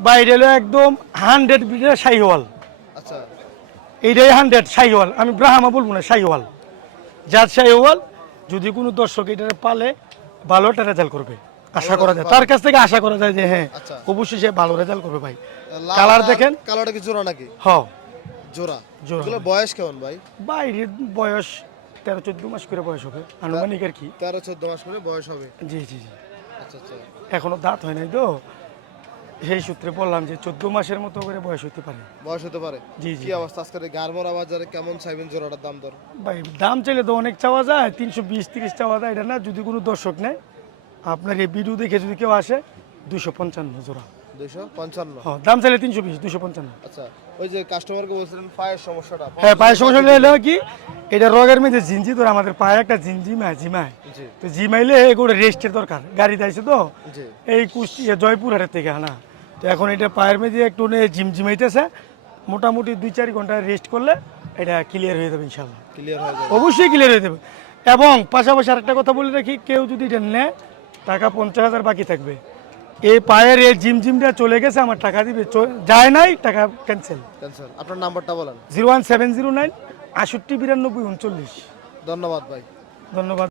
বাইরে একদম হান্ড্রেড শাহিওয়াল। আচ্ছা। এইটাই হান্ড্রেড শাহিওয়াল। আমি ব্রাহ্মা বলব না শাহিওয়াল। যার শাহিওয়াল যদি কোনো দর্শক এটা পালে ভালো একটা রেজাল্ট করবে। আশা করা যায়। তার কাছ থেকে আশা করা যায় যে হ্যাঁ আচ্ছা। অবশ্যই সে ভালো রেজাল্ট করবে ভাই। কালার দেখেন। কালারটা কি জোড়া নাকি? হ জোড়া। জোড়া। বয়স কেমন ভাই? বাইরে বয়স তেরো চোদ্দ মাস করে বয়স হবে। আনুমানিক আর কি। তেরো চোদ্দ মাস করে বয়স হবে। জি জি জি। আচ্ছা আচ্ছা। এখনও দাঁত হয় নাই তো। সেই সূত্রে বললাম যে চোদ্দ মাসের মতো করে বয়স হতে পারে। বয়স হতে পারে? জি জি। কি অবস্থা? আজকের এই গারমোরা বাজারে কেমন চাইবেন জোড়াটার দাম দর? ভাই দাম চাইলে তো অনেক চাওয়া যায় তিনশো বিশ তিরিশ চাওয়া যায় এটা না যদি কোনো দর্শক নেয় আপনার এই ভিডিও দেখে যদি কেউ আসে দুশো পঞ্চান্ন জোড়া। দুইশো পঞ্চান্ন? হ্যাঁ দাম চাইলে তিনশো বিশ দুশো পঞ্চান্ন। আচ্ছা ওই যে কাস্টমারকে বলছিলেন পায়ের সমস্যাটা হ্যাঁ পায়ের সমস্যা হলো কি এটা রগের মধ্যে জিঞ্জি ধরে আমাদের পায়ে একটা জিঞ্জিমায় জিমায়। তো জিমাইলে এগুলো রেস্টের দরকার গাড়ি দিয়েছে তো। এই কুষ্টিয়া জয়পুরহাটের থেকে আনা তো এখন এটা পায়ের মধ্যে একটু ঝিমঝিমাইতেছে মোটামুটি দুই চার ঘণ্টা রেস্ট করলে এটা ক্লিয়ার হয়ে যাবে ইনশাল্লাহ ক্লিয়ার হয়ে যাবে। অবশ্যই ক্লিয়ার হয়ে যাবে। এবং পাশাপাশি আরেকটা কথা বলে রাখি কেউ যদি এটা নেয় টাকা পঞ্চাশ হাজার বাকি থাকবে। এই পায়ের এই জিম জিমটা চলে গেছে আমার টাকা দিবে যায় নাই টাকা ক্যান্সেল ক্যান্সার আপনার নাম্বারটা বলেন। Zero one seven zero nine আষট্টি বিরানব্বই উনচল্লিশ। ধন্যবাদ ভাই। ধন্যবাদ।